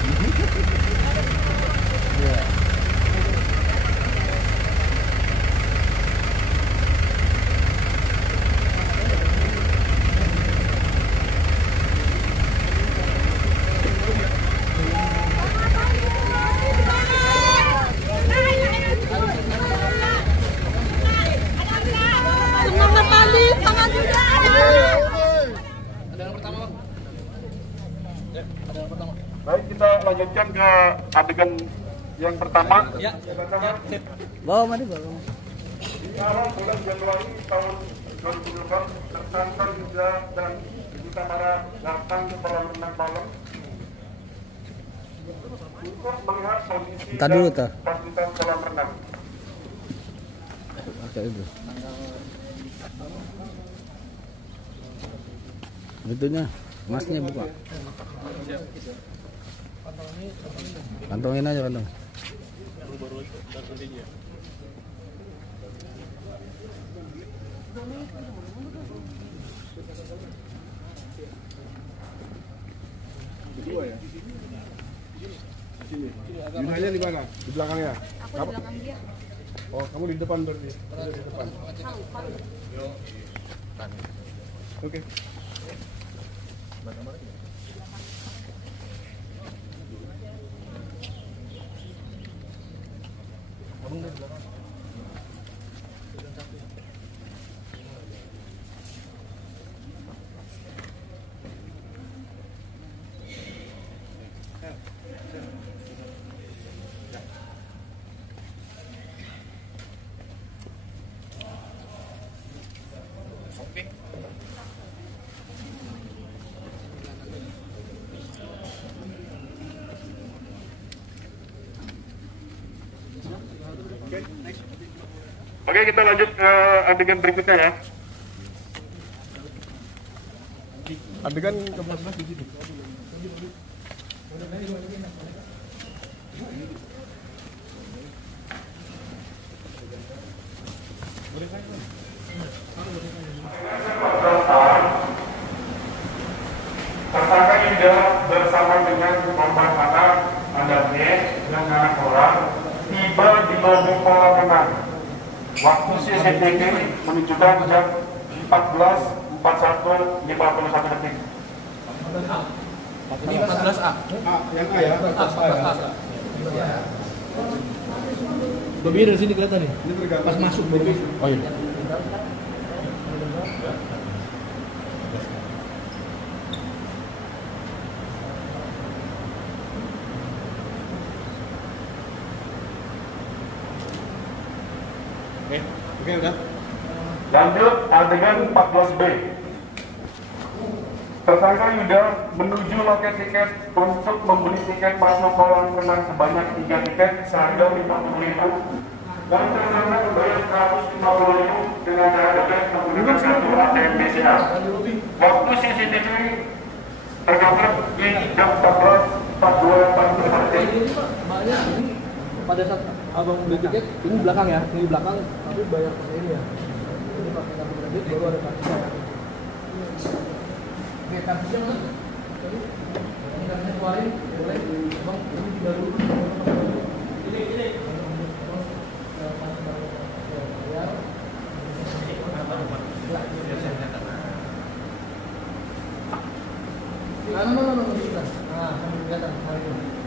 Islam. Ya. Baik, kita lanjutkan ke adegan yang pertama. Ya. Bawa mari bawa. Di awal bulan Januari tahun 2012, tersangka Yuda dan Ibu Tamara datang ke kolam renang Palem untuk melihat kondisi Bentar dulu, dan fasilitas kolam renang. Oke itu. Itunya, masnya buka. Kantongin aja kantong. Kedua ya. Yunanya di mana? Di belakangnya. Aku di belakang dia. Oh, kamu di depan berarti. Di depan. Oke. Oke, kita lanjut ke adegan berikutnya ya. Adegan ke-14 di sini. Tersangka Yuda bersama dengan korban anak, anaknya, dan anak orang tiba di lobby kolam renang. Waktu CCTV menunjukkan jam 14.41.51 detik. Ini 14A. Yang A ya? Lobby dari sini kelihatan nih. Ini tergantung. Pas masuk lobby. Oh iya. Oke, udah. Lanjut adegan 14B. Tersangka Yuda menuju loket tiket untuk membeli tiket masuk kolam renang sebanyak 3 tiket seharga 50.000 dan tersangka membayar 150.000 dengan cara debit menggunakan kartu ATM BCA. Waktu CCTV tergambar di jam 14.42 Ini pada saat abang beli tiket ini belakang ya, ini belakang tapi bayar pakai ini ya. Ini pakai kartu kredit baru ada kartunya ya. Oke, kartunya kan? Ini kartunya keluarin, boleh. Bang, ini juga dulu. Ini. No, bisa. Nah, kelihatan hari ini.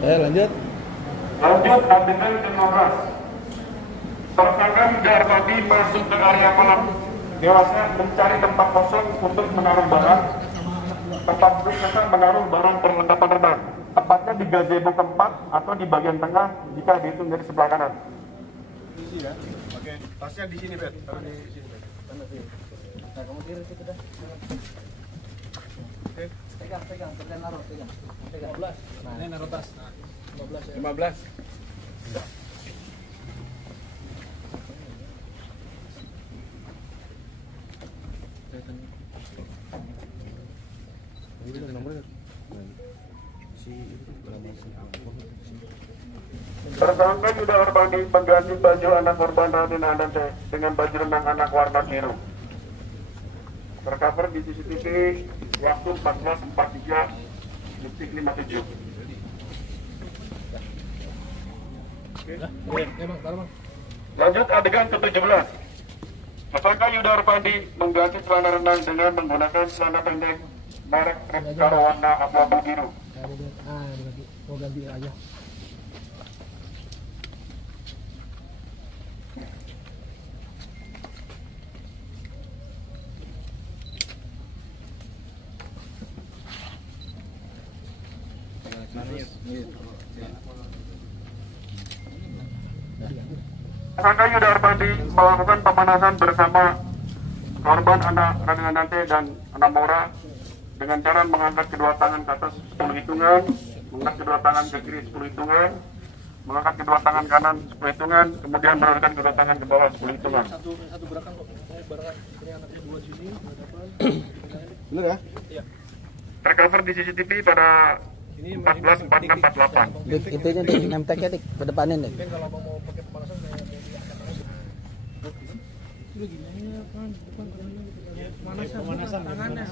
Lanjut. Lanjut adegan ke-15. Tersangka Darmadi masuk ke area kolam dewasa mencari tempat kosong untuk menaruh barang. Tempat tersangka menaruh barang perlengkapan renang. Tepatnya di gazebo keempat atau di bagian tengah jika dihitung dari sebelah kanan. Di sini ya. Oke, tasnya di sini, Bet. Taruh di sini, Bet. Nah, kamu kira situ dah. Oke. Pegang, naruh, pegang. 15. Nah, ini naruh tas. 15 ya. 15. Ini nomornya Tersangka Yuda Arpandi mengganti baju anak korban Raden Andante dengan baju renang anak warna biru. Tercover di CCTV waktu 14.43:57. Lanjut adegan ke-17. Tersangka Yuda Arpandi mengganti celana renang dengan menggunakan celana pendek merek Repkar warna abu-abu biru. Mau ganti aja. Tersangka Yuda Arpandi melakukan pemanasan bersama korban anak Raden Andante dan anak Mora dengan cara mengangkat kedua tangan ke atas 10 hitungan, mengangkat kedua tangan ke kiri 10 hitungan, mengangkat kedua tangan kanan 10 hitungan, kemudian menurunkan kedua tangan ke bawah 10 hitungan. Satu belakang kok. Belakang ini anaknya dua sini, depan. Bener ya? Iya. Tercover di CCTV pada 14.46:48. Dik, itunya dik, nemteknya dik, ke depanin dik. Kalau mau pakai pemanasan kayak diangkat aja. Itu gini ya kan, depan tangannya pemanasan tangannya.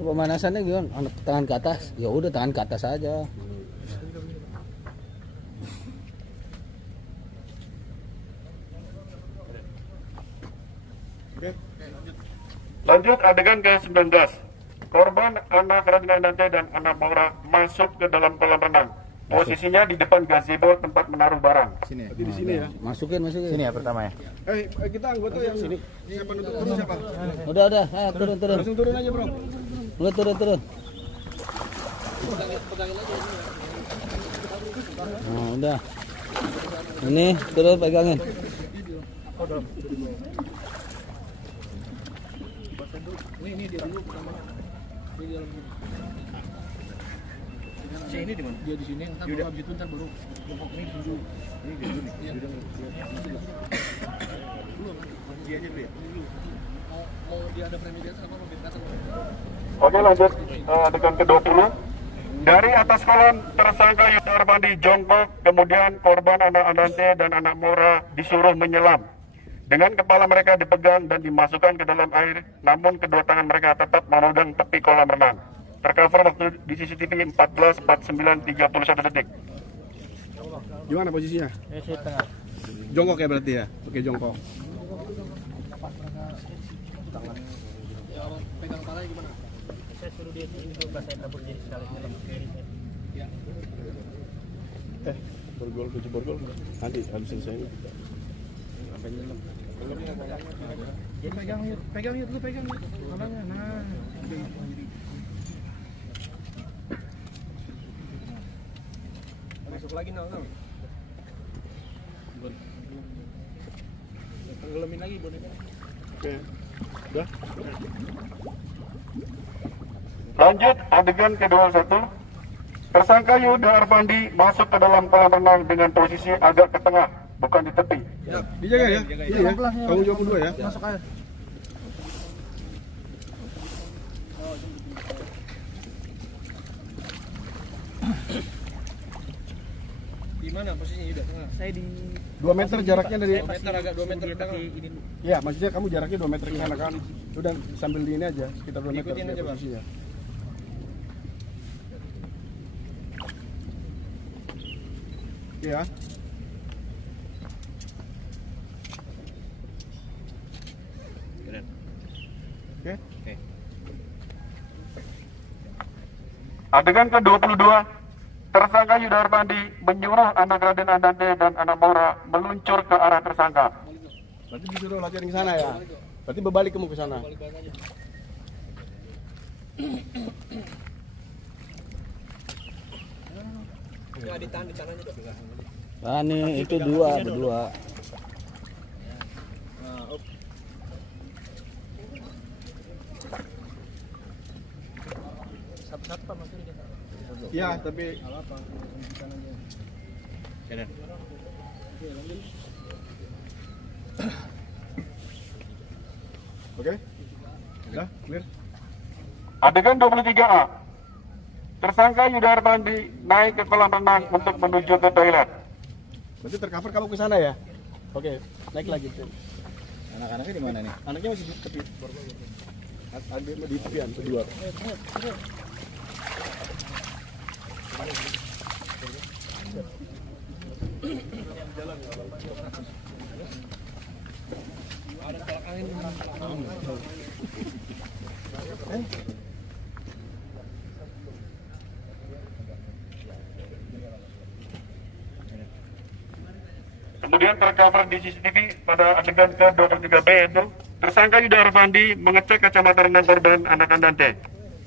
Pemanasannya gimana? Anak tangan ke atas? Ya udah tangan ke atas aja. Lanjut adegan ke-19. Korban anak Raden Andante dan anak Mora masuk ke dalam kolam renang. Posisinya di depan gazebo tempat menaruh barang. Sini. Di sini ya. Masukin. Sini ya pertama ya. Kita anggota yang sini. Siapa nutup siapa? Udah, turun. Langsung turun aja, Bro. Udah turun. Nah, udah. Ini turun pegangin. Ini dia dulu pertamanya. Dia di dalam sini. Si ini di mana? Dia di sini, entar baru habis itu entar baru bongkok ini dulu. Ini dia dulu nih. Dia udah dulu kan. Dia aja dulu ya. Mau dia ada premediasi apa mau bebas? Oke, lanjut adegan ke-20. Dari atas kolam tersangka Yuda Arpandi jongkok, kemudian korban anak Andante dan anak Mora disuruh menyelam. Dengan kepala mereka dipegang dan dimasukkan ke dalam air, namun kedua tangan mereka tetap memegang tepi kolam renang. Tercover waktu di CCTV 14.49:31 detik. Gimana posisinya? Tengah. Jongkok ya berarti ya? Oke, jongkok. Ya, pegang kepalanya gimana? Saya suruh dia sini dulu pas saya kabur jadi sekali nyelam kiri. Ya. Borgol kunci borgol nanti habis selesai ini Sampai nyelam. Jadi pegang yuk dulu pegang yuk. Kepalanya. Nah. Masuk lagi nol. Tenggelamin lagi boneka. oke udah Lanjut adegan ke-21. Tersangka Yuda Arpandi masuk ke dalam kolam renang dengan posisi agak ke tengah, bukan di tepi. Ya, dijaga ya. Iya ya. Kamu jawab dulu ya. Masuk air. Di mana posisinya Yuda? Tengah. Saya di 2 meter jaraknya dari 2 meter agak 2 meter tapi ini Iya, maksudnya kamu jaraknya 2 meter ke sana kan. Udah sambil di ini aja, sekitar 2 meter Ikutin aja, Bang. posisinya. Iya. Oke. Adegan ke-22. Tersangka Yuda Arpandi menyuruh anak Raden Andante dan anak Mora meluncur ke arah tersangka. Berarti disuruh latihan ke sana ya. Berarti berbalik kamu ke sana. Ah, nih itu berdua. satu-satu Pak Mas kita. Iya, tapi Oke? Udah, clear? Adegan 23A. Tersangka Yuda Arpandi naik ke kolam renang untuk menuju ke toilet. Berarti tercover kamu ke sana ya? Oke, naik lagi. Anak-anaknya di mana nih? Anaknya masih di tepi. Ada di tepian, kedua. Kemudian tercover di CCTV pada adegan ke-23B itu tersangka Yuda Arpandi mengecek kacamata renang korban anakan Dante.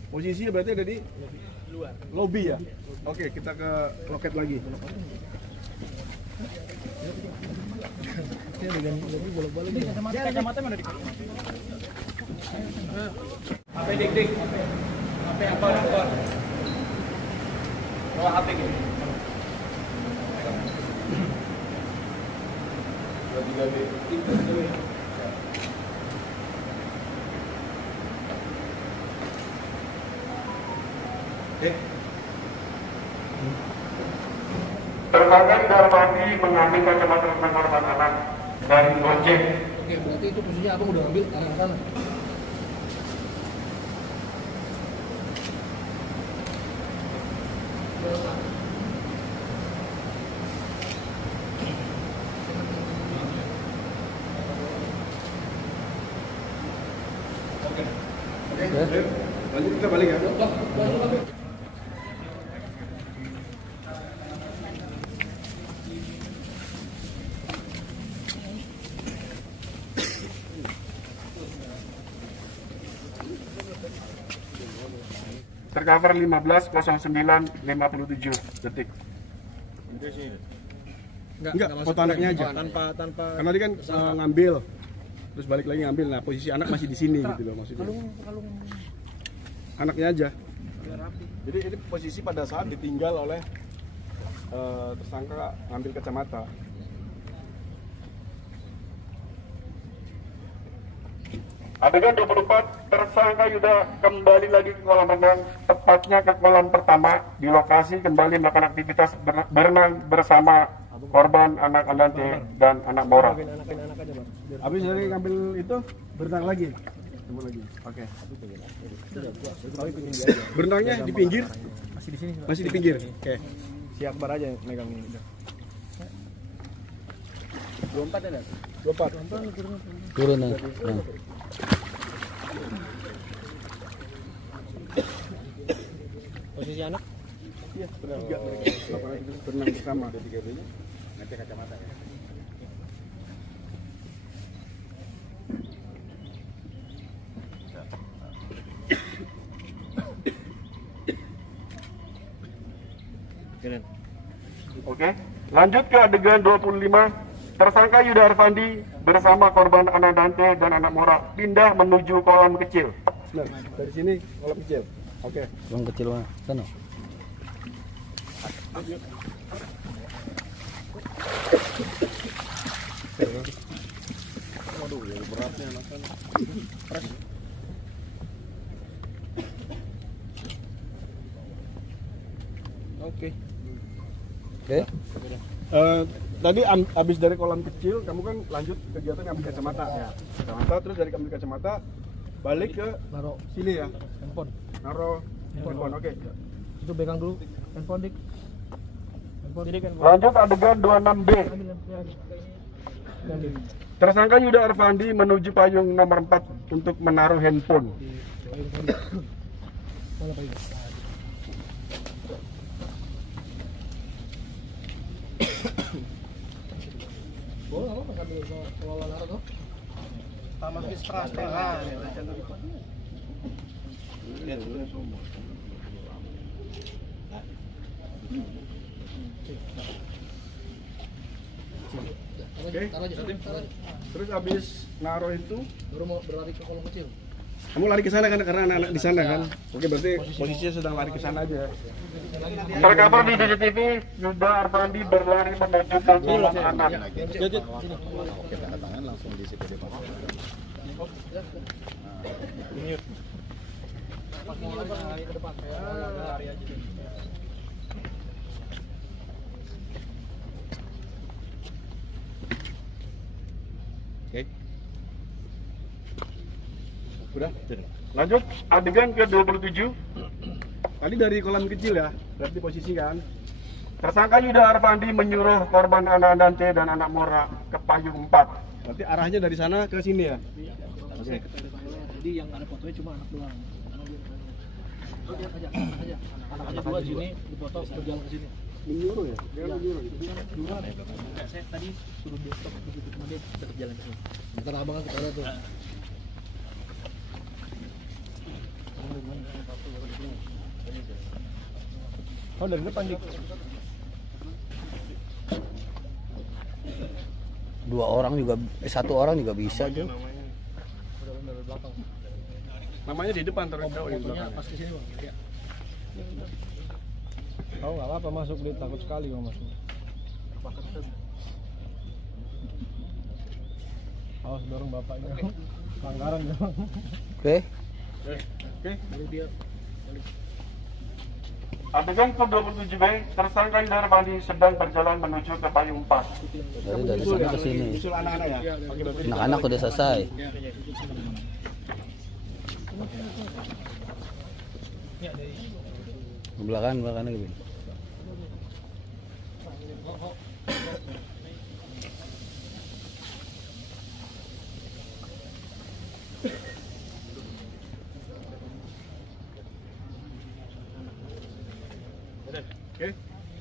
Posisinya berarti ada di luar. Lobby ya? Oke, kita ke loket lagi. Kacamata mana di HP dik. HP handphone. Bawa HP gitu. Tersangka Yuda Arpandi mengambil kacamata renang korban anak dari Gojek. Oke, berarti itu posisinya abang udah ngambil arah sana. Lanjut kita balik ya. Tercover 15.09.57 detik. Enggak, foto anaknya aja. tanpa Karena dia kan ngambil, terus balik lagi ngambil. Nah, posisi anak masih di sini gitu loh maksudnya. Anaknya aja. Jadi ini posisi pada saat ditinggal oleh tersangka ngambil kacamata. Adegan 24, tersangka Yuda kembali lagi ke kolam renang, tepatnya ke kolam pertama. Di lokasi kembali melakukan aktivitas berenang bersama korban anak Andante dan anak Mora. Habis dari ngambil itu berenang lagi. Tunggu lagi. Oke. Berenangnya di pinggir? masih di sini. Masih di pinggir. Oke. Si Akbar aja megang ini. 24 ada? 24. Turun ya. Posisi anak? Iya, berenang tiga mereka. Berenang bersama. Ada 3-nya. Nanti kacamata ya. Oke, lanjut ke adegan 25. Tersangka Yuda Arpandi bersama korban anak Dante dan anak Mora pindah menuju kolam kecil. Nah, dari sini kolam kecil. Oke. Bang kecil mana? Sana. Waduh, yang beratnya anak-anak. Oke. Oke. Tadi habis dari kolam kecil, kamu kan lanjut kegiatan ngambil kacamata. Ya. Kacamata, terus dari ambil kacamata balik ke Naro sini ya. handphone. Naro handphone. Oke. Itu pegang dulu handphone dik. Handphone dik kan. Lanjut adegan 26B. Tersangka Yuda Arpandi menuju payung nomor 4 untuk menaruh handphone. Mana payung? Boleh apa sambil bawa naro tuh? Taman Kistra setengah. Oke. Taruh aja. Terus habis naruh itu, Baru mau berlari ke kolam kecil. kamu lari ke sana kan karena anak-anak di sana kan. Oke, berarti posisinya sedang lari ke sana aja. Tercover di CCTV, Yuda Arpandi berlari menuju ke kolam anak. Oke, tanda tangan langsung di situ di Pas mau lari ke depan. Lari aja. Oke. Udah? Lanjut, adegan ke-27. Tadi dari kolam kecil ya, berarti posisi kan. Tersangka Yuda Arfandi menyuruh korban anak Andante dan anak Mora ke payung 4. Berarti arahnya dari sana ke sini ya? Oke. Jadi yang ada fotonya cuma anak doang. Oke, aja. Anak aja dua di sini, dipoto berjalan ke sini. Menyuruh ya? Dia menyuruh gitu. Duluan. Saya tadi suruh dia stop begitu cuma dia tetap jalan ke sini. Bentar abang kan kita tuh. Oh dari depan nih. Satu orang juga bisa aja. Dari belakang. Namanya di depan terus jauh di Fotonya belakang. pas ke sini bang. Ya. Oh nggak apa-apa masuk, dia takut sekali kalau masuk. Pakai kita. Awas dorong bapaknya. Pelanggaran dong. Oke. Oke. Baru dia balik. Adegan ke-27B, tersangka Yuda Arfandi sedang berjalan menuju ke payung 4. Jadi dari sana ke sini. Nyusul anak-anak ya? Oke, berarti Anak-anak udah selesai. Ya dari Belakang lagi.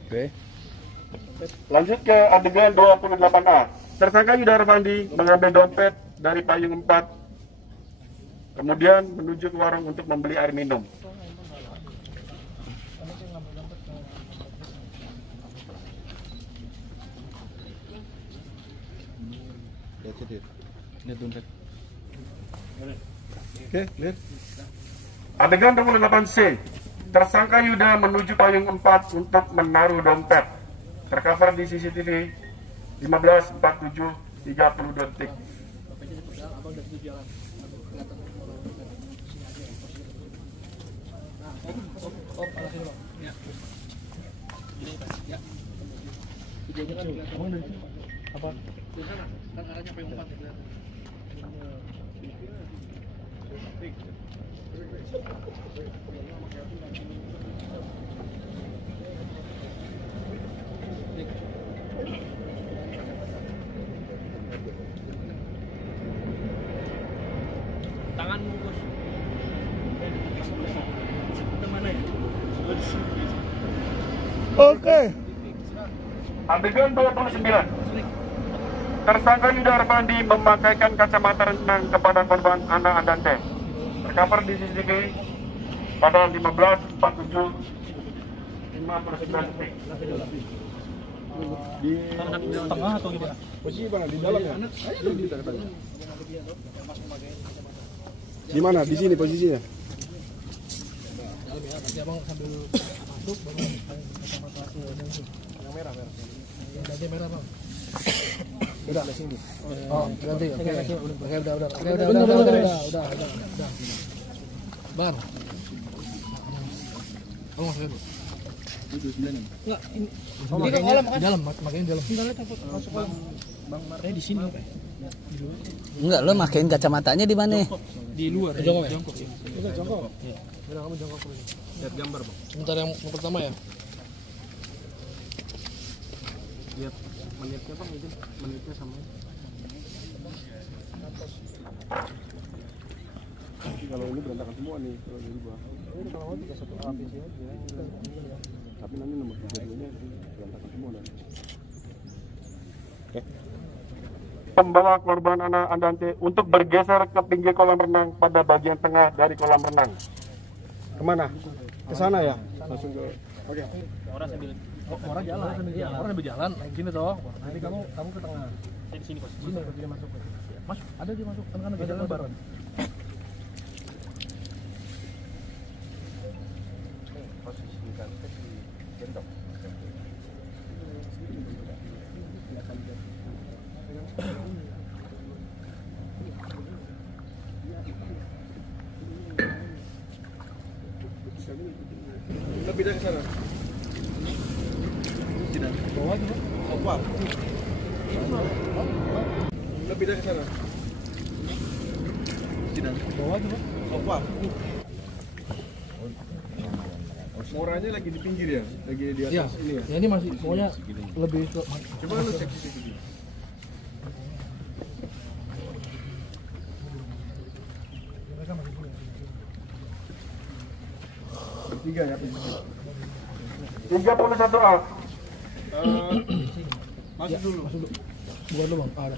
Oke. Lanjut ke adegan 28A. Tersangka Yuda Arfandi mengambil dompet dari payung 4, kemudian menuju ke warung untuk membeli air minum. Oke, lihat. Adegan 28C. Tersangka Yuda menuju payung 4 untuk menaruh dompet. Tercover di CCTV 15:47:30 detik. abang dari situ jalan. Kelihatan. Nah, arah sini bang. Ya. Ini Pak. Ya. Videonya kan kelihatan. Abang dari sini apa? Di sana kan arahnya payung 4 kelihatan. Tangan bungkus. Mana ya? Oke. Adegan 29. Tersangka Yuda Arfandi memakaikan kacamata renang kepada korban anak Andante. Tercover di CCTV pada 15:47:59 detik. Di Tengah atau gimana? posisi mana? Di dalam ya? Ayo kita ketemu. Di mana? Di sini posisinya. Nanti abang sambil masuk baru kacamata ke yang merah. Yang merah bang. Udah di sini. Oh, berarti oke. Oke, udah. Bar. Oh, masuk dulu. Enggak, ini. Ini ke kolam kan? Dalam, makanya dalam. Tinggal takut masuk kolam. Bang Marnya di sini apa? Di luar. Enggak, lo makein kacamatanya di mana? Di luar. Jongkok ya? Jongkok. Udah jongkok. Iya. Udah kamu jongkok dulu. Lihat gambar, Bang. Sebentar yang pertama ya. Lihat menitnya, Bang, itu menitnya sama. Tapi kalau ini berantakan semua nih kalau dirubah. Ini kalau mau 31A PC aja. Tapi nanti nomor 32-nya berantakan semua dan. Pembawa korban anak Andante untuk bergeser ke pinggir kolam renang pada bagian tengah dari kolam renang. Kemana? Ke sana ya? Langsung ke. Oke. Orang sambil orang jalan. Iya, orang sambil jalan. Naik sini toh. Nanti kamu ke tengah. Saya di sini posisi. Sini dia masuk. Masuk. Ada dia masuk. Kan ada jalan bareng. Posisi kan di gendong. Lebih dari sana. Tidak. Bawah juga. Apa? Lebih dari sana. Tidak. Bawah juga. Apa? Moranya lagi di pinggir ya? Lagi di atas Iya. ini ya? Ya ini masih pokoknya lebih ke Coba lu cek di situ. mereka masih punya. Tiga ya? 31A. Masuk dulu. Masuk dulu. Bukan lu bang. Ada.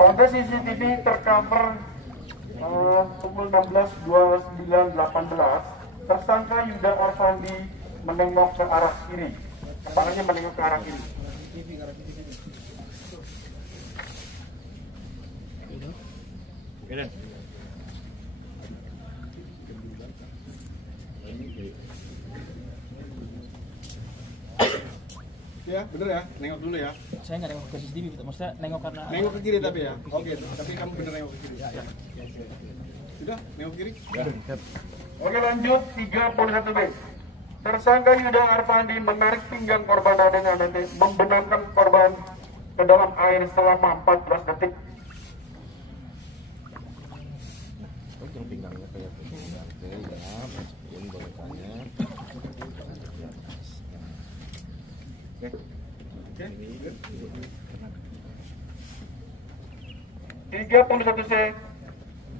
Pada CCTV tercover pukul 16.29.18, tersangka Yuda Arfandi menengok ke arah kiri. Kepalanya menengok ke arah kiri. Ya, bener ya? Nengok dulu ya. Saya nggak nengok ke CCTV, maksudnya nengok karena Nengok ke kiri tapi ya? Oke, tapi kamu bener nengok ke kiri. Ya. Sudah, nengok ke kiri? Oke, lanjut 31B. Tersangka Yuda Arfandi menarik pinggang korban dengan nanti membenamkan korban ke dalam air selama 14 detik. Pinggangnya kayak pinggang ya, masukin bolokannya. Oke, good. 31C.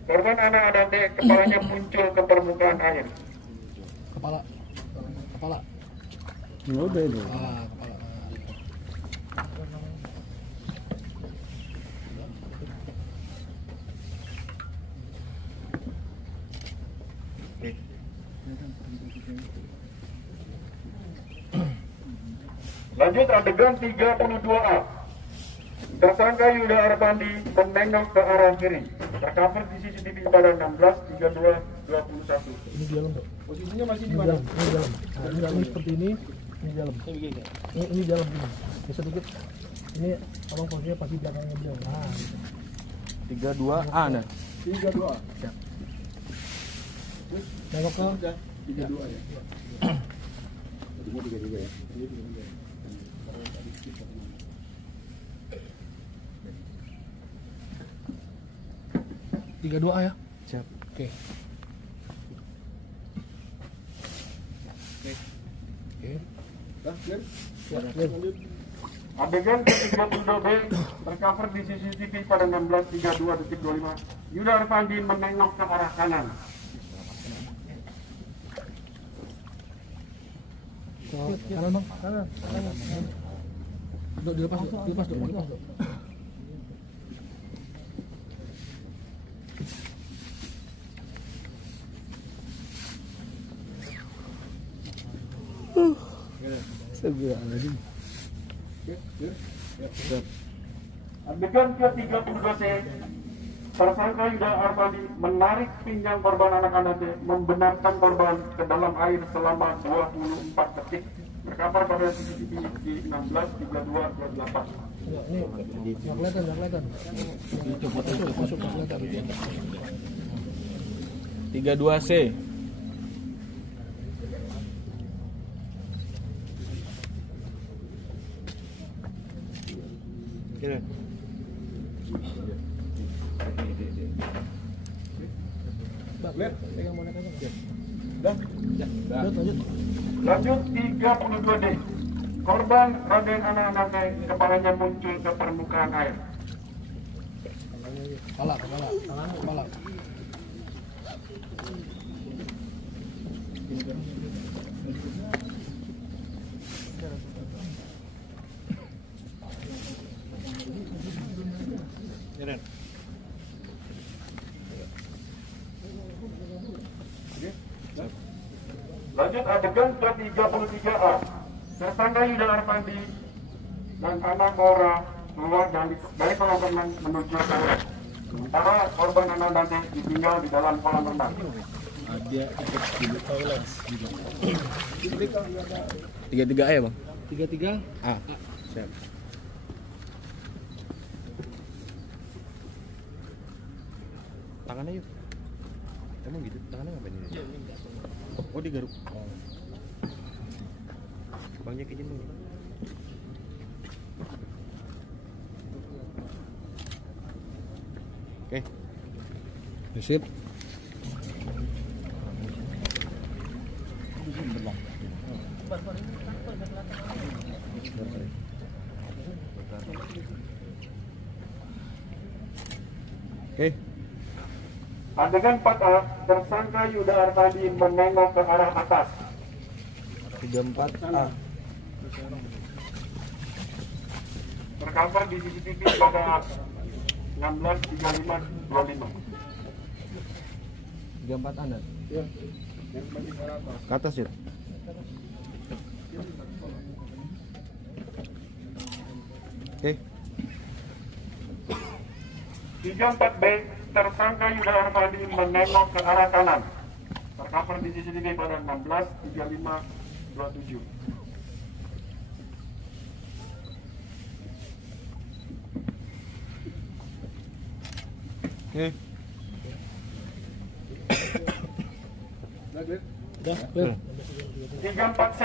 Korban anak Adante kepalanya muncul ke permukaan air. Kepala. Kepala. Udah itu. Ah, kepala. Lanjut adegan 32A. Tersangka Yuda Arfandi menengok ke arah kiri. Tercover di CCTV pada 16.32.21. Ini di dalam tuh. Posisinya masih di Ini mana? dalam. Ini dalam. Nah, ini seperti ini. Ini dalam. Ini dalam ini. Bisa dikit. Ini abang posisinya pasti belakangnya dia. Nah. Gitu. 32A nah. 32. Siap. Nengok ke. Sudah, 32 ya. Tadinya 33 ya. 32A ya. Siap. Oke. Oke. Dah, clear? Siap. Clear. Lanjut. Adegan ke-32B tercover di CCTV pada 16.32.25. Yuda Arfandi menengok ke arah kanan. Kanan bang. Kanan. Duk, dilepas duk. Dilepas duk. Dilepas duk. Astagfirullahaladzim. Oke, clear? Adegan ke-32C. Tersangka Yuda Arfandi menarik pinggang korban anak-anaknya, membenamkan korban ke dalam air selama 24 detik. Tercover pada CCTV di 16.32.28. Enggak, ini nggak kelihatan, nggak kelihatan. Masuk, nggak kelihatan. 32C. Kira. Clear? Pegang bonekanya. Dah? Lanjut. Lanjut 32D. Korban Raden anak-anaknya kepalanya muncul ke permukaan air. Kepala, kepala. Kepala. Lanjut adegan ke-33A. Tersangka Yuda Arfandi dan anak Mora keluar dari kolam renang menuju ke air. Sementara korban anak Dante ditinggal di dalam kolam renang. Dia ikut di toilet juga. 33A ya bang? 33. A. Siap. Tangannya yuk. Emang gitu? Tangannya ngapain ini? Oh digaruk. Oh. Bang Jack izin dulu. Oke. Sip. Oke. Adegan 4A, tersangka Yuda Arpandi menengok ke arah atas. 34A. Tercover di CCTV pada 16.35.25. 34 Anda. Ke atas ya. Oke. 34B, tersangka Yuda Arpandi menengok ke arah kanan. Tercover di CCTV pada 16.35.27. Oke. Udah. 34C,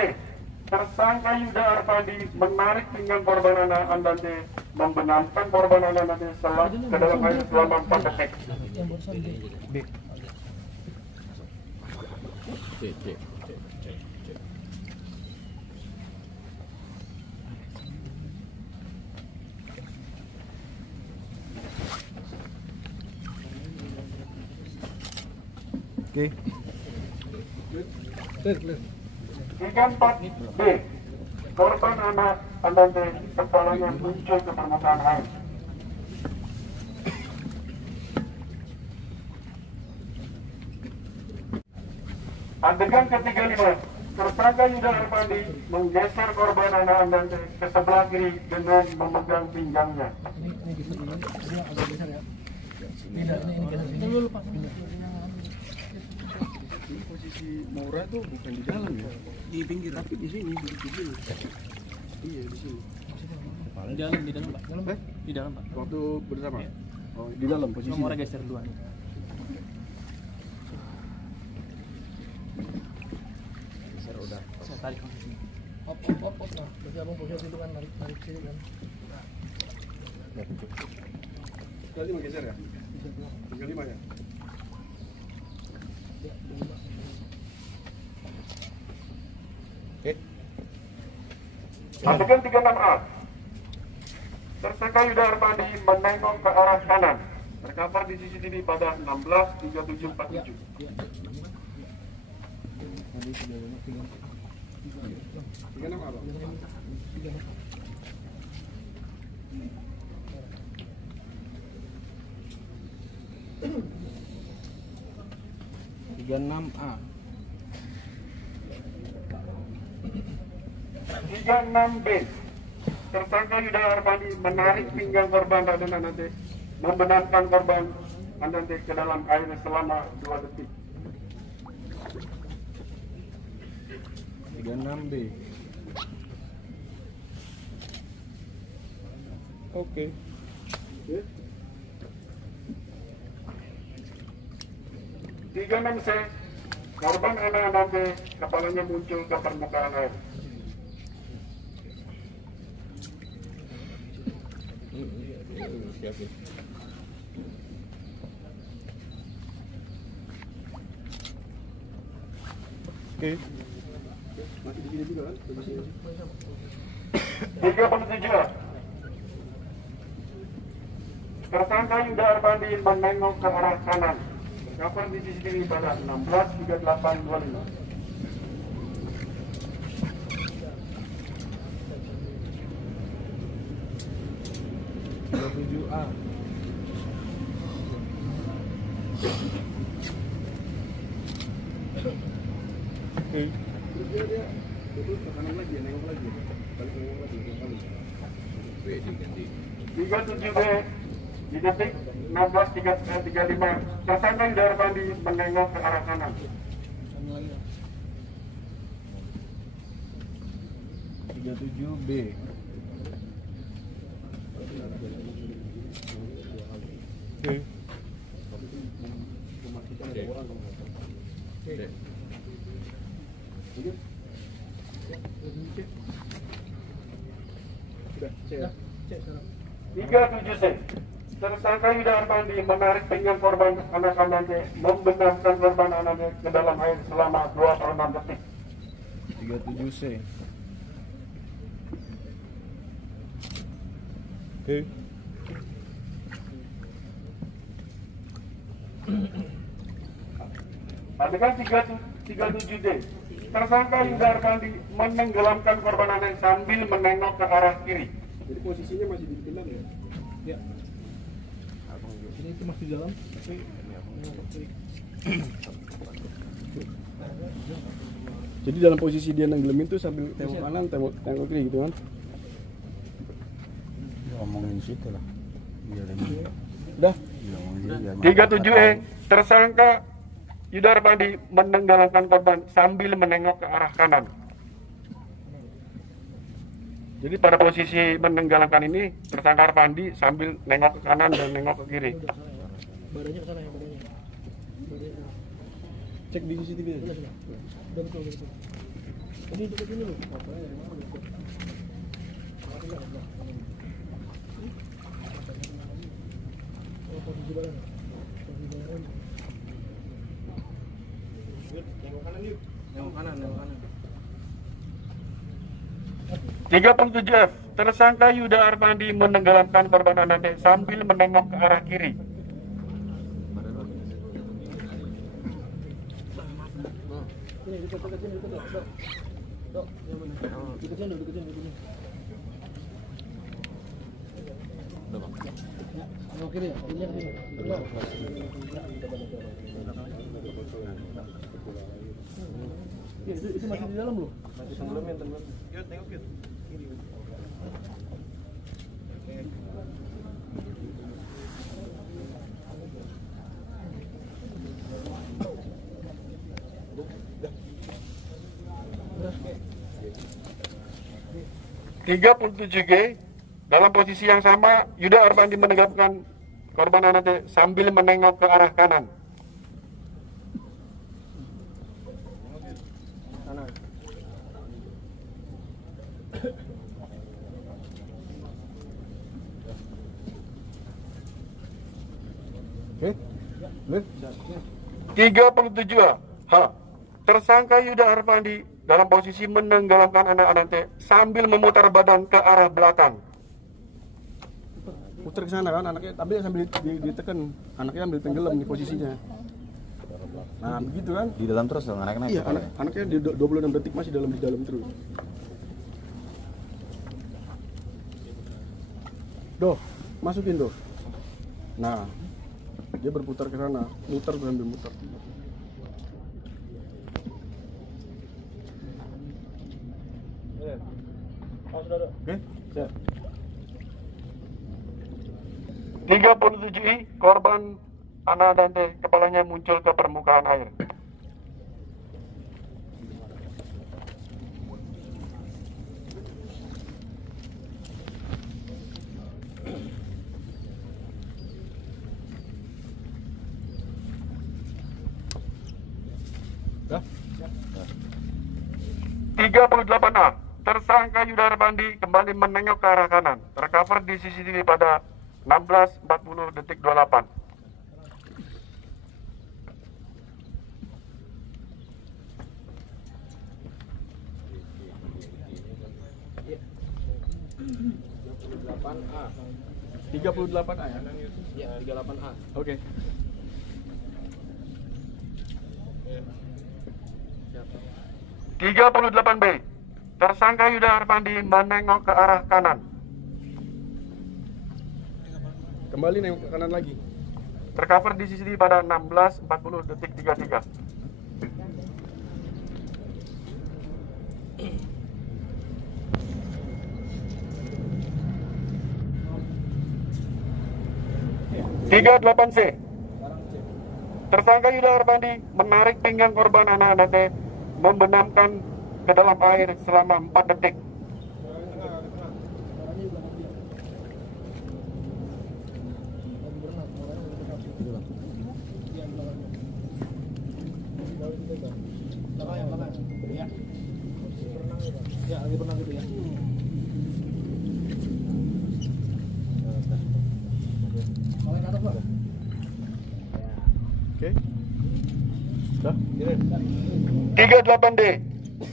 tersangka Yuda Arpandi menarik pinggang korban Andante, membenamkan korban Andante ke dalam air selama 4 detik. Yang barusan B. Cek. Oke. Clear. 34B, korban Andante kepalanya muncul ke permukaan air. Adegan ke-35, tersangka Yuda Arpandi menggeser korban Andante ke sebelah kiri dengan memegang pinggangnya. Ini bisa dilihat, dia agak besar ya. Beda, ini geser sini. Dulu Pak. Posisi Maura tuh bukan di dalam ya, di pinggir, tapi di sini, di sini. Iya di sini. Di dalam Pak. Di dalam Pak. Waktu bersama. Oh di dalam posisi. Nomornya geser duluan. Geser udah. Saya tarik ke sini. Op. Nah, berarti abang posisi itu kan narik sini kan. Sekali mau geser ya? 35 ya? Oke. Adegan 36A, tersangka Yuda Arpandi menengok ke arah kanan. Tercover di CCTV pada 16.37.47. Tiga nama apa? A. 36B, tersangka Yuda Arpandi menarik pinggang korban Andante, membenamkan korban Andante ke dalam air selama 2 detik. 36B. Oke. 36C, korban Andante kepalanya muncul ke permukaan air. Siap ya. Oke. Masih di sini juga kan? 37. Tersangka Yuda Arpandi menengok ke arah kanan. Kapan di CCTV pada 16.38.25. A. Oke. Dia betul ke kanan lagi, nengok lagi. Balik nengok lagi, dua kali. Ganti. 37B di detik 16.35. Tersangka Yuda Arpandi menengok ke arah kanan. 37B. Oke. Memastikan ada orang kalau nggak salah. Oke. Sudah, saya. 37C. Tersangka Yuda Arpandi menarik pinggang korban anak-anak C, membenamkan korban anak ke dalam air selama 26 detik. 37C. Oke. Adegan 37D. Tersangka Yuda Arpandi menenggelamkan korban anak sambil menengok ke arah kiri. Jadi posisinya masih di dalam ya? Ya. Ini itu masih di dalam. Jadi dalam posisi dia nenggelamin tuh sambil tengok kanan, tengok kiri gitu kan? Ngomongin situ lah. Biar ini. Udah. Iya, ngomongin 37E. Tersangka Yuda Arpandi menenggelamkan korban sambil menengok ke arah kanan. Jadi pada posisi menenggelamkan ini, tersangka Arpandi sambil nengok ke kanan dan nengok ke kiri. Badannya ke sana ya, badannya. Cek di CCTV aja. Udah betul. Ini untuk ini loh. Posisi badan. Posisi badan. Nengok kanan. 37F. Tersangka Yuda Arpandi menenggelamkan korban anak sambil menengok ke arah kiri. Ini dekat-dekat. Dok, yang mana? Deketin. Ya, yang kiri ya. Ini yang kiri. Ya, itu masih di dalam loh. Masih tenggelam. Yuk, tengok yuk. 37G. Dalam posisi yang sama, Yuda Arpandi menenggelamkan korban anak sambil menengok ke arah kanan. Oke. Lihat. 37H. Tersangka Yuda Arpandi dalam posisi menenggelamkan anak-anak T sambil memutar badan ke arah belakang. Putar ke sana kan anaknya, tapi sambil ditekan. Anaknya ambil tenggelam di posisinya. Nah, begitu kan? Di dalam terus dong anaknya. Iya, anaknya di 26 detik masih di dalam terus. Doh, masukin doh. Nah, dia berputar ke sana, mutar tuh sambil mutar. Oke, siap. 37I, korban anak dan T, kepalanya muncul ke permukaan air. Dah? 38A. Tersangka Yuda Arpandi kembali menengok ke arah kanan. Tercover di CCTV pada 16.40 detik 28. A. 38A ya? Ya, 38A. Oke. Tiga 38B. Tersangka Yuda Arpandi menengok ke arah kanan. Kembali nengok ke kanan lagi. Tercover di CCTV pada 16.40 detik 33. Tiga 8C. Tersangka Yuda Arpandi menarik pinggang korban anak-anak T, membenamkan ke dalam air selama 4 detik. Oke. Sudah? 38D.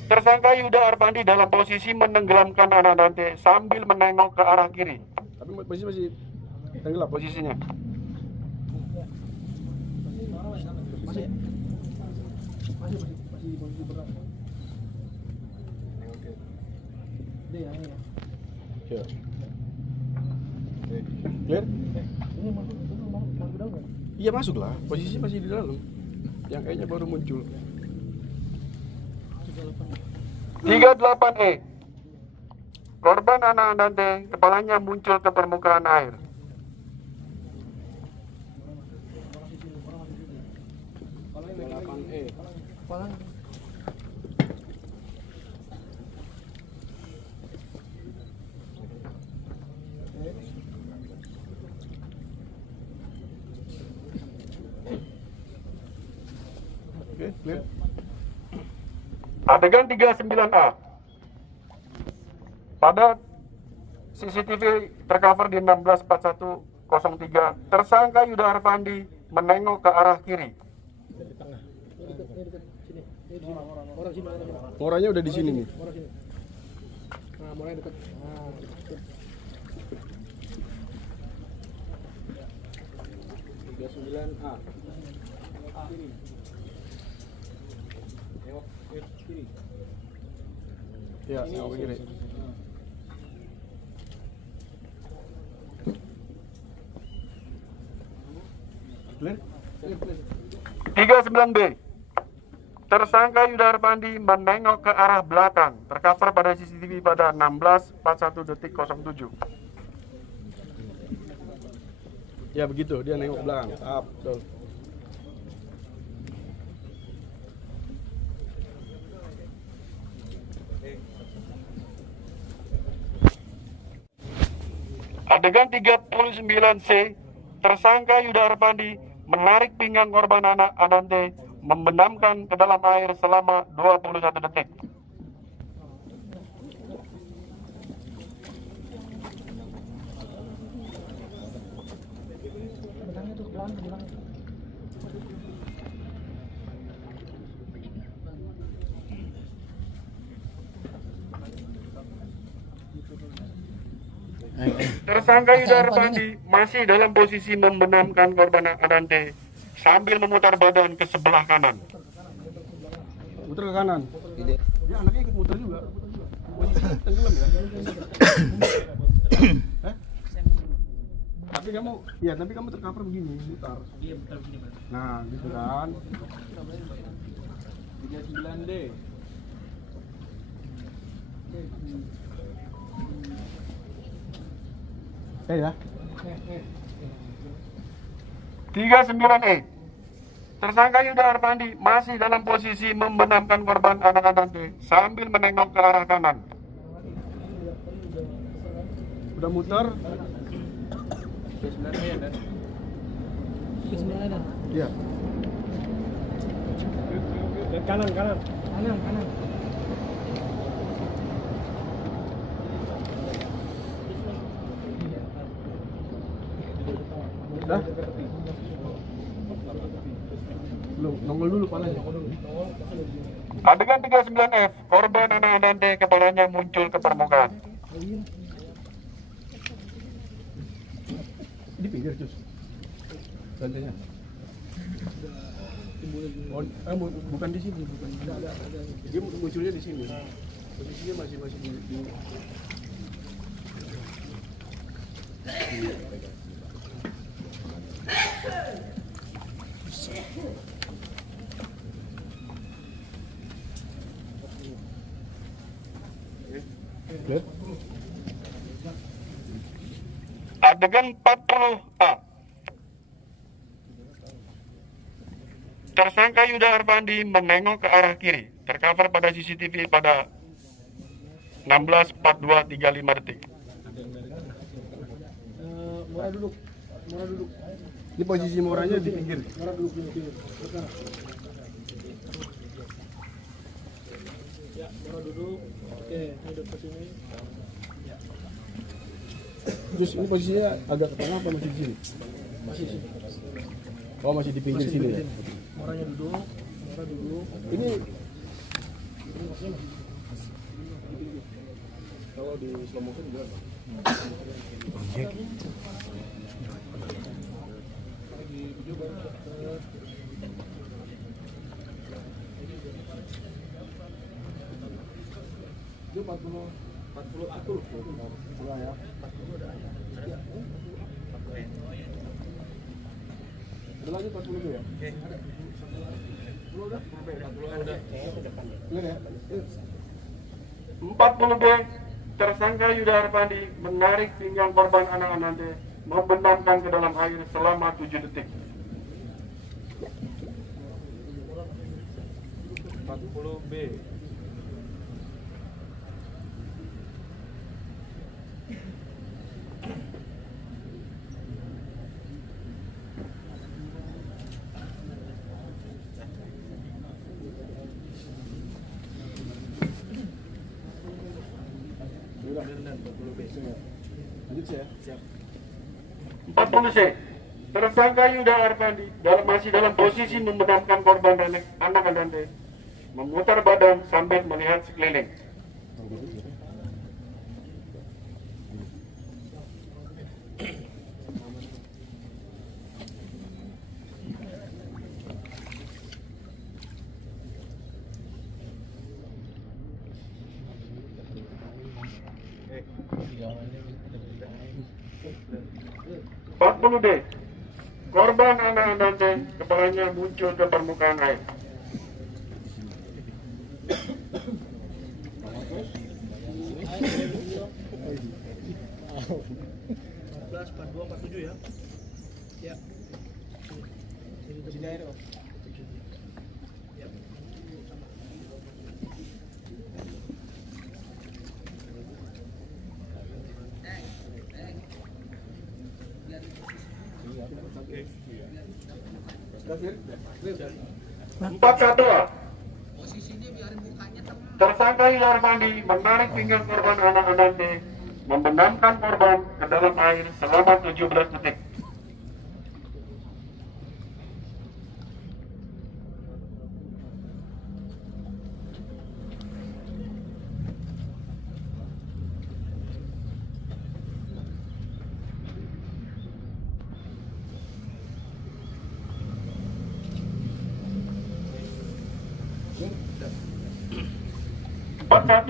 Tersangka Yuda Arpandi dalam posisi menenggelamkan anak Dante sambil menengok ke arah kiri. Tapi posisi masih tenggelam Posisinya. Masih posisi berat. Dia ya. Ya. Clear? Ini masuk ke dalam kan? Iya masuk lah, posisi masih di dalam. Yang kayaknya baru muncul. 38E. Korban anak Dante kepalanya muncul ke permukaan air. Oke, clear. Adegan 39A. Pada CCTV tercover di 164103, tersangka Yuda Arpandi menengok ke arah kiri. Orangnya udah di sini nih. Nah, mulai dekat. Nah, dekat. 39A. Ya, nengok ke kiri. Clear? 39B. Tersangka Yuda Arpandi menengok ke arah belakang, tercover pada CCTV pada 1641.07. Ya begitu, dia nengok ke belakang. Betul. Adegan 39C. Tersangka Yuda Arpandi menarik pinggang korban anak Anante, membenamkan ke dalam air selama 21 detik. Tersangka Yuda Arpandi masih dalam posisi membenamkan korban Anante sambil memutar badan ke sebelah kanan. Muter ke kanan. Dia anaknya ikut muter juga. Posisi tenggelam ya. Tapi kamu tercover begini, mutar. Iya, betul begini, Pak. Nah, gitu kan. 39D. Ya. 39E. Tersangka Yuda Arpandi masih dalam posisi membenamkan korban anak Anante sambil menengok ke arah kanan. Udah muter. 39D ya, Dan? Iya. Kanan. Udah? Belum, nongol dulu palanya. Adegan 39F, korban anak Anante kepalanya muncul ke permukaan. Di pinggir, Cus. Tandanya. Bukan di sini, bukan. Dia munculnya di sini. Posisinya masih di Adegan 40A. Tersangka Yuda Arpandi menengok ke arah kiri, tercover pada CCTV pada 16:42:35 detik. Murah duduk. Ini posisi moranya di pinggir. Murah duduk di pinggir. Ya, murah duduk. Oke, duduk ke sini. Ya. Terus ini posisinya agak ke tengah apa masih di sini? Masih sini. Oh, masih di pinggir Masih sini ya? di sini. Moranya duduk, Mora duduk. Ini kalau di slow motion gimana? Itu 40 atul ya. Ada lagi 40 ya? Oke. Udah. 40B, tersangka Yuda Arpandi menarik pinggang korban anak-anak D, membenamkan ke dalam air selama 7 detik. 40B. Lanjut ya. Siap. 40C, tersangka Yuda Arpandi masih dalam posisi membenamkan korban dan anak-anak D, memutar badan sambil melihat sekeliling. D. Korban anak-anak D, kepalanya muncul ke permukaan air. Ya. Ya. Sini air, Om. Ya. Empat satu. Tersangka Yuda Arpandi menarik pinggang korban anak-anak D, membenamkan korban ke dalam air selama 17 detik.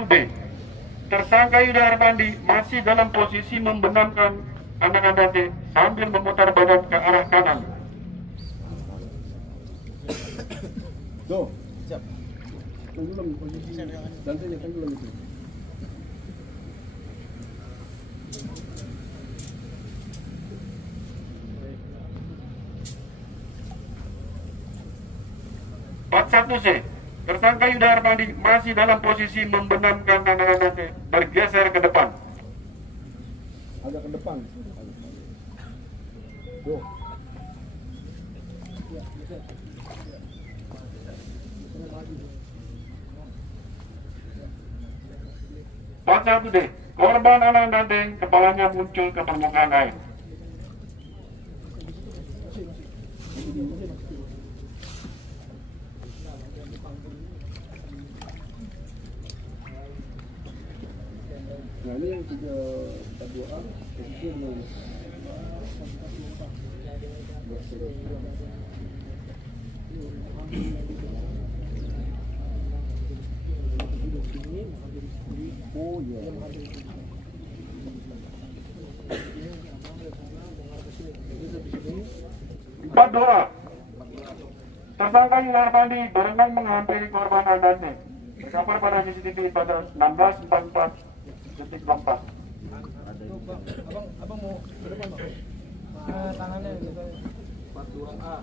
B. Tersangka Yuda Arpandi masih dalam posisi membenamkan anak-anak D sambil memutar badan ke arah kanan. Go. Siap. Tenggelam posisi. Dantainya tenggelam itu. C. Tersangka Yuda Arpandi masih dalam posisi membenamkan anak-anak D, bergeser ke depan. Agak ke depan. Go. D. Korban anak-anak D, kepalanya muncul ke permukaan air. Nah ini yang 342A posisi dengan oh iya. Empat dua. Tersangka Yuda Arpandi berenang menghampiri korban anak D, terkapar pada CCTV pada 16.44 detik 4. Abang mau ke depan, Bang? Tangannya gitu. 42A.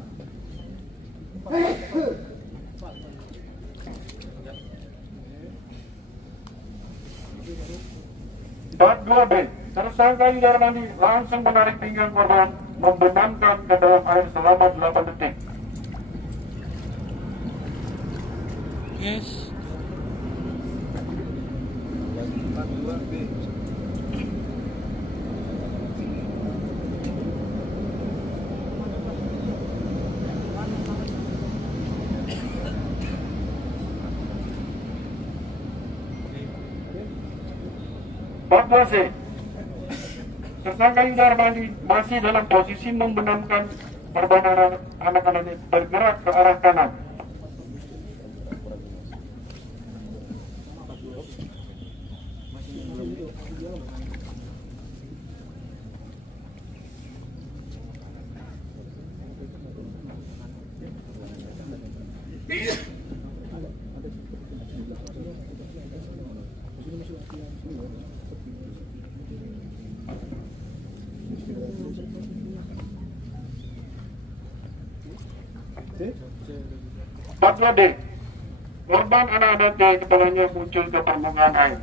42B. Tersangka Yuda Arpandi langsung menarik pinggang korban, membenamkan ke dalam air selama 8 detik. Yes. 42B. 42C. Tersangka Yuda Armandi masih dalam posisi membenamkan korban anak-anak bergerak ke arah kanan. Fatwa D. Korban anak-anak D kepalanya muncul ke permukaan air.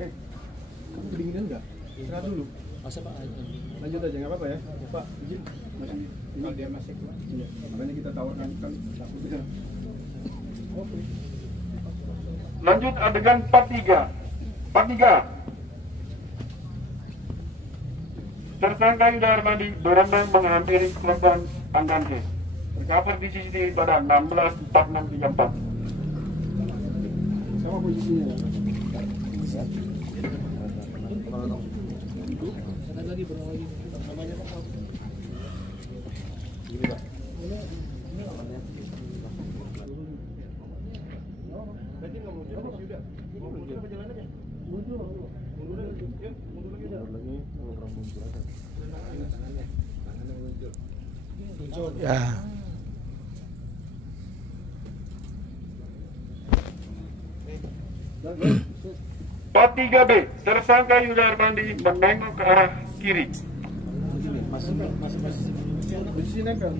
Kamu kedinginan nggak? Istirahat dulu. Masa Pak? Lanjut aja nggak apa-apa ya. Pak, izin masih ini dia masih. Iya. Makanya kita tawarkan kan takut ya. Oke. Lanjut adegan 43. 43. Tersangka Yuda Armandi berenang menghampiri korban Andante. Tercover di CCTV pada 16.4634. Sama posisinya. Lagi berapa lagi? Namanya Pak. Gini Pak. Berarti nggak mau jauh sudah. Mundur apa jalan aja? Mundur lagi. Yuk, mundur lagi. Mundur lagi, orang muncul aja. Tangannya muncul. Ya. Part 3B. Tersangka Yuda Armandi menengok ke arah kiri. Posisi nempel.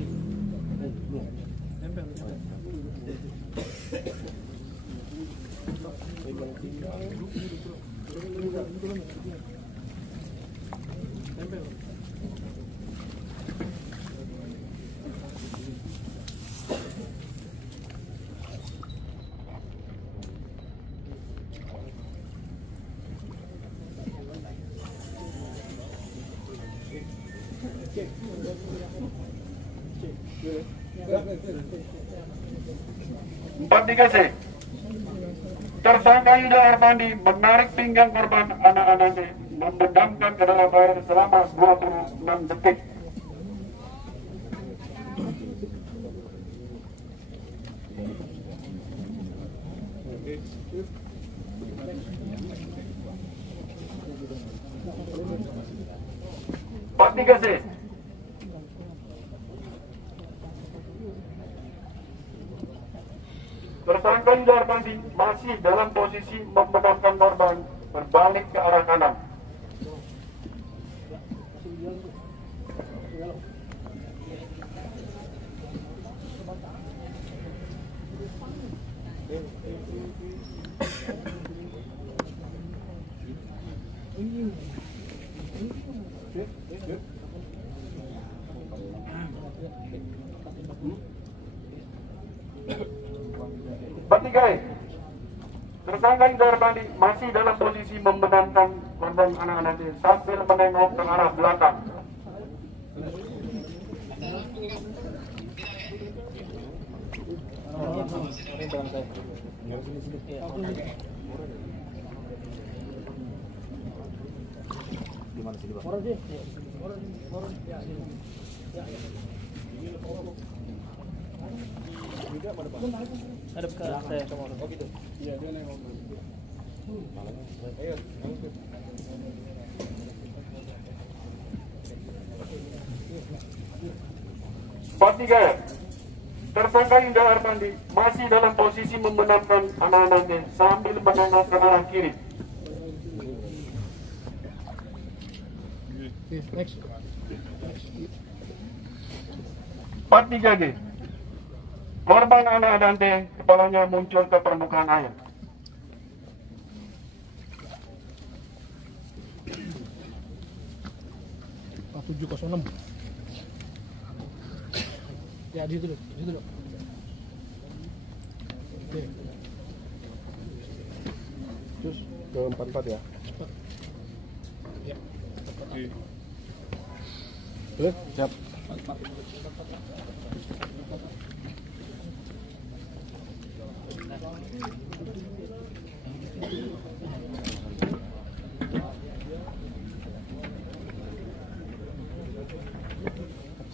Empat 3C. Tersangka Yuda Armandi menarik pinggang korban anak-anaknya, membendamkan ke dalam air selama 26 detik. Empat 3C. Tersangka Yuda Armandi masih dalam posisi membenamkan korban berbalik ke arah kanan. Bertiga. Tersangka Yuda Armandi masih dalam posisi membenamkan korban anak-anaknya sambil menengok ke arah belakang. Hadap ke saya ke motor. Oh gitu. Iya, dia nengok. Ayo, ngikut. Part 3. Tersangka Yuda Armandi masih dalam posisi membenamkan anak-anaknya sambil menengok ke arah kiri. Next. Part 3G. Korban anak Dante kepalanya muncul ke permukaan air. Pak 706. Ya di situ dulu, di situ dulu. Oke. Terus ke 44 ya. Ya. Oke, siap.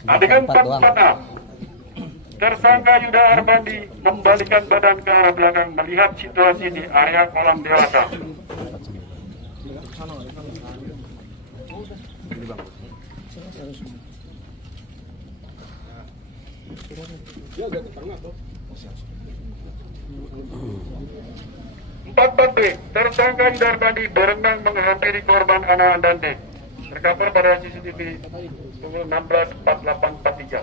Adegan 44A. Tersangka Yuda Arpandi membalikan badan ke arah belakang melihat situasi di area kolam dewasa. Empat B. Tersangka Yuda Arpandi berenang menghampiri korban Ana Andante. Tercover pada CCTV pukul 16.48.43.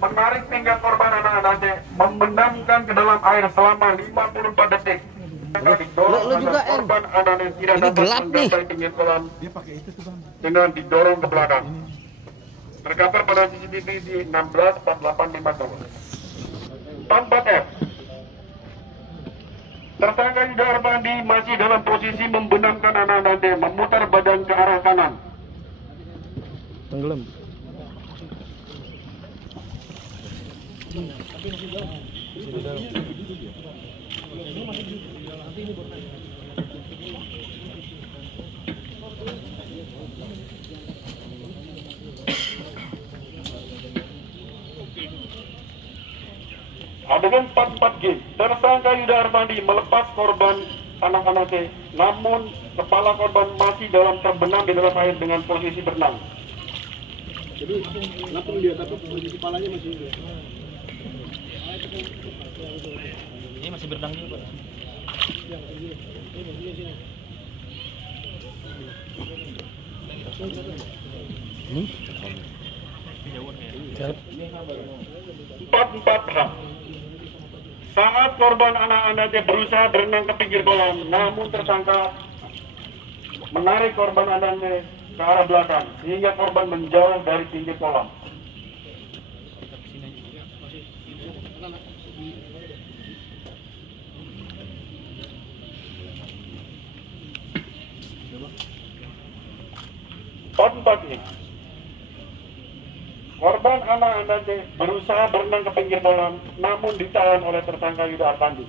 Menarik pinggang korban anak Andante, membenamkan ke dalam air selama 54 detik. Lo juga korban Andante tidak ini dapat gelap nih. mencapai pinggir kolam dengan didorong ke belakang. Tercover pada CCTV di 16.48.50. 44F. Tersangka Yuda Arpandi masih dalam posisi membenamkan anak Andante, memutar badan ke arah kanan. Tenggelam. Adegan 44G. Tersangka Yuda Arpandi melepas korban anak-anak T, namun kepala korban masih terbenam di dalam air dengan posisi berenang. Jadi langsung dia tapi posisi kepalanya masih dia. Ini masih berenang juga, Pak. Empat Saat korban anak-anak berusaha berenang ke pinggir kolam, namun tersangka menarik korban anaknya ke arah belakang sehingga korban menjauh dari pinggir kolam. Korban anak Andante berusaha berenang ke pinggir kolam, namun ditahan oleh tersangka Yuda Arpandi.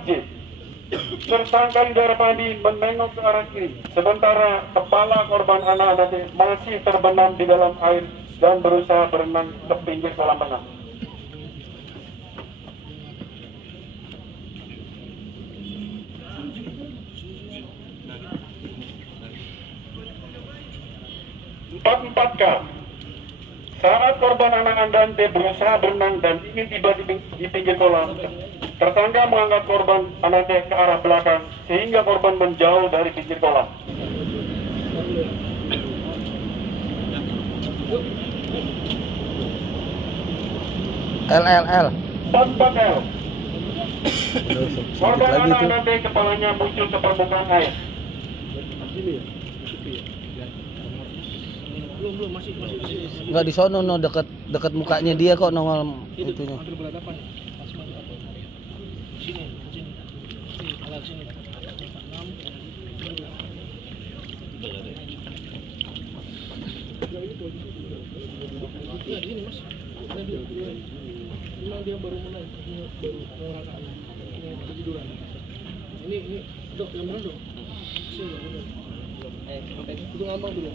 J. Tersangka Yuda Arpandi menengok ke arah kiri, sementara kepala korban anak Andante masih terbenam di dalam air dan berusaha berenang ke pinggir kolam renang. K. Saat korban anak Andante berusaha berenang dan ingin tiba di pinggir kolam, tersangka mengangkat korban Andante ke arah belakang sehingga korban menjauh dari pinggir kolam. L. 44L. Korban anak Andante kepalanya muncul ke permukaan air. Enggak di sono no dekat mukanya dia kok nongol itunya. Dia baru mulai, baru merasakan ketiduran. Ini dok, yang mana dok? Itu ngambang dulu.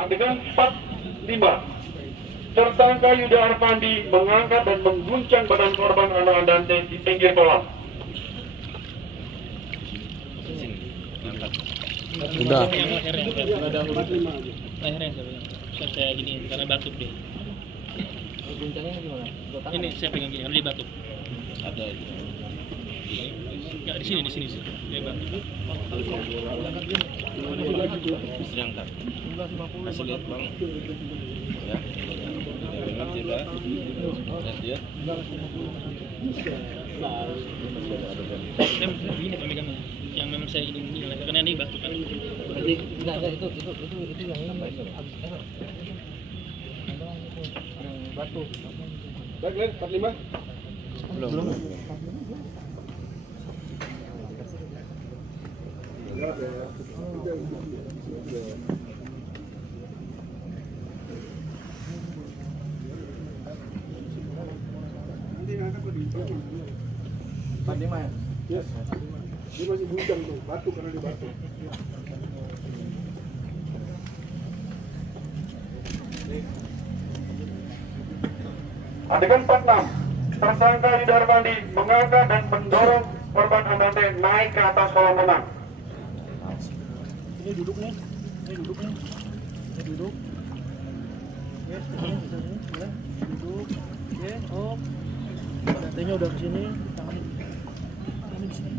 Adegan 45. Tersangka Yuda Arpandi mengangkat dan mengguncang badan korban anak Andante di pinggir kolam. Udah. Lehernya saya gini karena batuk deh. Guncangnya gimana? Ini saya pegang gini, harus dibatuk. Ada. Enggak di sini. Ya, Bang. Diangkat. Kasih lihat Bang. Ya. Dengar tidak? Lihat dia. Saya begini pemegangnya. Yang memang saya ini karena ini batu kan. Berarti enggak itu yang habis error. Batu. Baik, Len, 45. Belum. Nanti ngangkat lebih jauh. 45 ya? Yes. Dia masih bujang tuh, batu karena dia batu. Adegan 46. Tersangka Yuda Arpandi mengangkat dan mendorong korban Andante naik ke atas kolam renang. Ini duduk nih. Ini duduk. Yes, ini boleh. Duduk. Oke, oh. Datanya udah kesini, tangan di sini.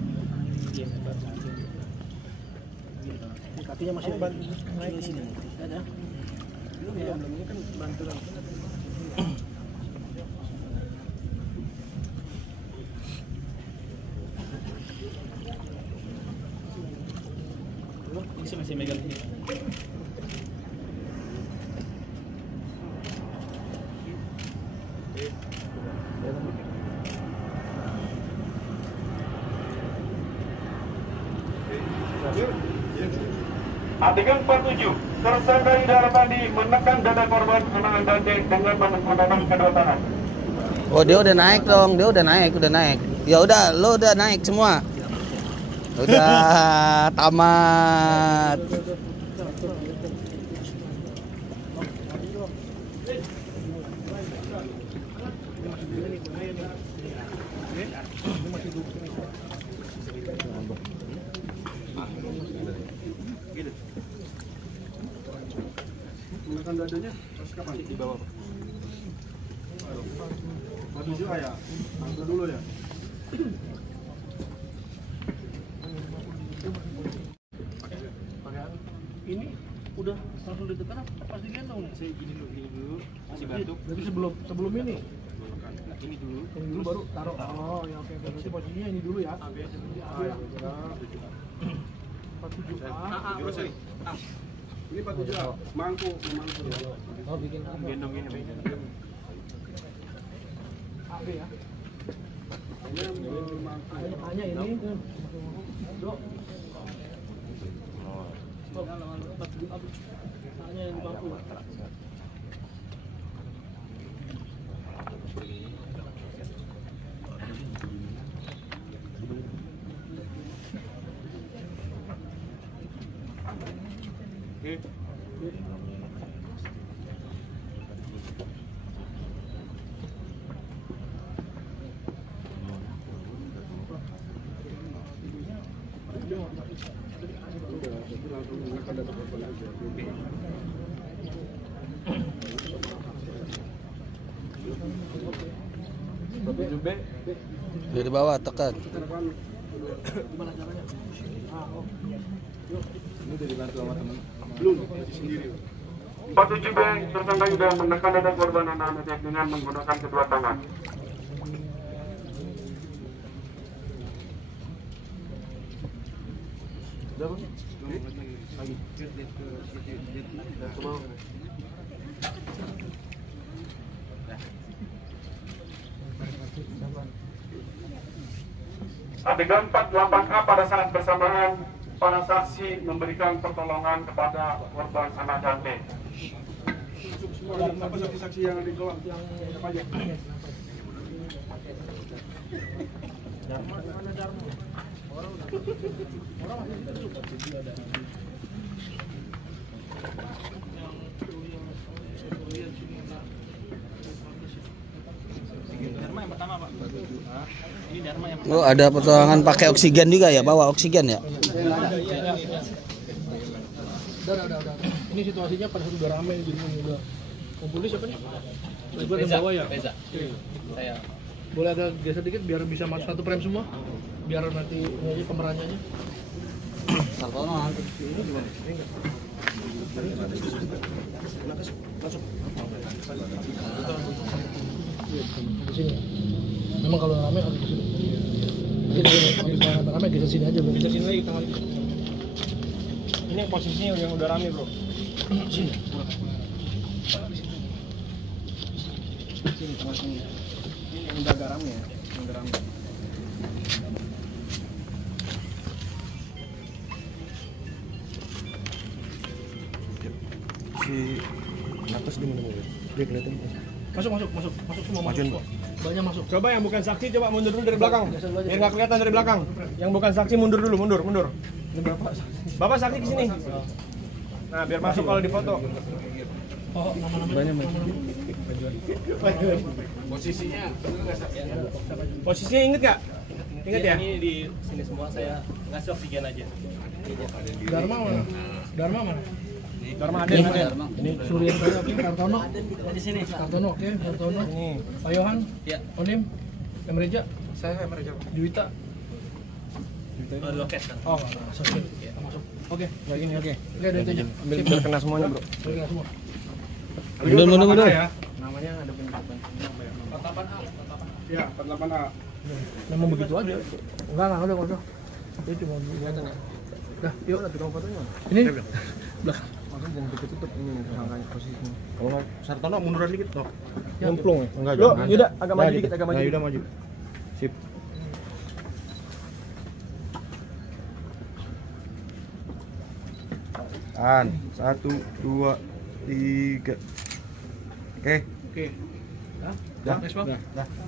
Ini kakinya masih naik ke sini. Ada. Belum ini kan bantuan. Ini masih megang ini. Adegan 47. Tersangka Yuda Arpandi menekan dada korban anak Andante dengan menggunakan kedua tangan. Oh, dia udah naik dong, udah naik. Ya udah, lo udah naik semua. Udah tamat. Menggunakan dadanya pas kapan? Di bawah. Batu juga ya? Angkat dulu ya? Ini udah langsung ditekan apa pas digendong nih? Saya gini dulu. Masih batuk. Berarti sebelum ini. Ini dulu. Ini dulu baru taruh. Oh, ya oke. Berarti posisinya ini dulu ya. Ya. 47A. Ini 47A, mangku. Oh, bikin apa? Gendong ini. AB ya. Ini mangku. Hanya ini. Dok. Hanya yang di bangku. Dari bawah tekan. Gimana caranya? Oh. Ini udah dibantu sama teman. Belum, sendiri. 47B. Tersangka Yuda menekan dada korban anak Andante dengan menggunakan kedua tangan. Udah Bang? Lagi. Coba. Adegan 48A. Pada saat bersamaan para saksi memberikan pertolongan kepada korban anak Andante. Masuk semua. Apa saksi-saksi yang ada di kolam? Siapa aja? Dharma yang pertama, Pak. Ini Dharma yang Oh, ada pertolongan pakai oksigen juga ya, bawa oksigen ya? Udah. Ini situasinya pada saat udah ramai jadi udah. Kumpulnya siapa nih? Gue yang bawa ya. Beza. Saya. Boleh agak geser dikit biar bisa masuk satu frame semua. biar nanti ini aja pemerannya aja. Sartono angkat ini gimana? Di sini. Memang kalau rame harus di sini. Jadi kalau rame geser sini aja, bro. Geser sini lagi tengah. Ini posisinya yang udah rame, bro. Sini. Sini tengah sini. Ini yang udah agak rame ya, yang udah rame. Si Nakas di mana ya? Dia kelihatan. Masuk semua. Majuin, Masuk. Banyak masuk. Coba yang bukan saksi coba mundur dulu dari belakang. Biar nggak kelihatan dari belakang. Yang bukan saksi mundur dulu, mundur. Ini Bapak saksi ke sini. Nah, biar masuk kalau difoto. Oh, nama-nama. Banyak mas. Posisinya inget nggak? Ingat ya? Ini di sini semua saya ngasih oksigen aja. Dharma mana? Dharma Aden. Ini Surya oke, Kartono. Di sini. Kartono oke, Kartono. Ini. Pak Yohan, Ya. Onim, Emreja, Saya Emerja. Juwita. Loket kan. Oh, masuk. Masuk. Oke, Ya gini, oke. oke ada itu aja. Ambil biar kena semuanya, bro. Oke, semua. Mundur. Ya. Namanya ada penjelasan. 48A. Ya, 48A. Memang begitu aja. Enggak, udah. Itu cuma kelihatan ya. Dah, yuk nanti kamu fotonya. Ini belakang. Maksudnya jangan ditutup ini angkanya posisinya. Kalau nggak Sartono munduran dikit toh. Nyemplung ya? Enggak, Lo, jangan. Yuda, agak maju Nah, dikit, agak maju. Nah, dikit. Yuda maju. Sip. An, 1, 2, 3. Oke. Oke. Dah. Next, Bang.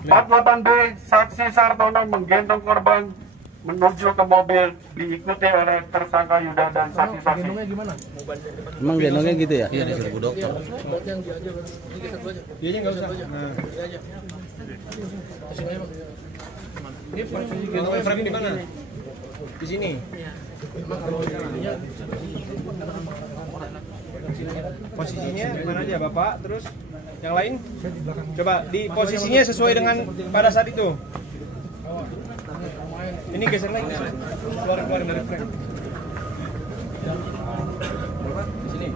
48B, saksi Sartono menggendong korban menuju ke mobil diikuti oleh tersangka Yuda dan saksi-saksi. Gendongnya gimana? Emang gendongnya gitu ya? Iya, disuruh dokter. Berarti yang dia aja, Bang. Ini kita dua aja. Dia aja nggak usah. Dia aja. Di sini aja, Bang. Ini posisi gendong Efraim di mana? Di sini. Emang kalau ininya Posisinya mana aja, Bapak? Terus yang lain? Coba di posisinya sesuai dengan pada saat itu. Ini geser lagi. Keluarin dari frame. Di sini.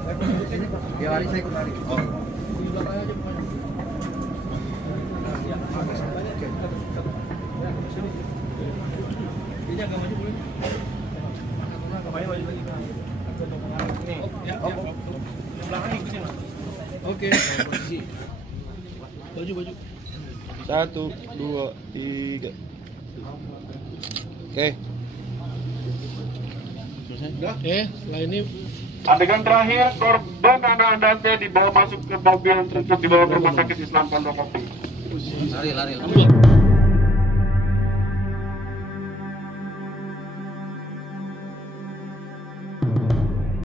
Dia lari, saya ikut lari. Oh. di belakang aja pokoknya. Dia agak maju boleh. Kembali maju lagi. Nih. Ya. Belakang ikutin lah. Oke. Posisi. Baju. 1, 2, 3. Oke. Oke, setelah ini Adegan terakhir, korban anak Andante dibawa masuk ke mobil untuk dibawa ke rumah sakit Islam Pondok Kopi. Lari.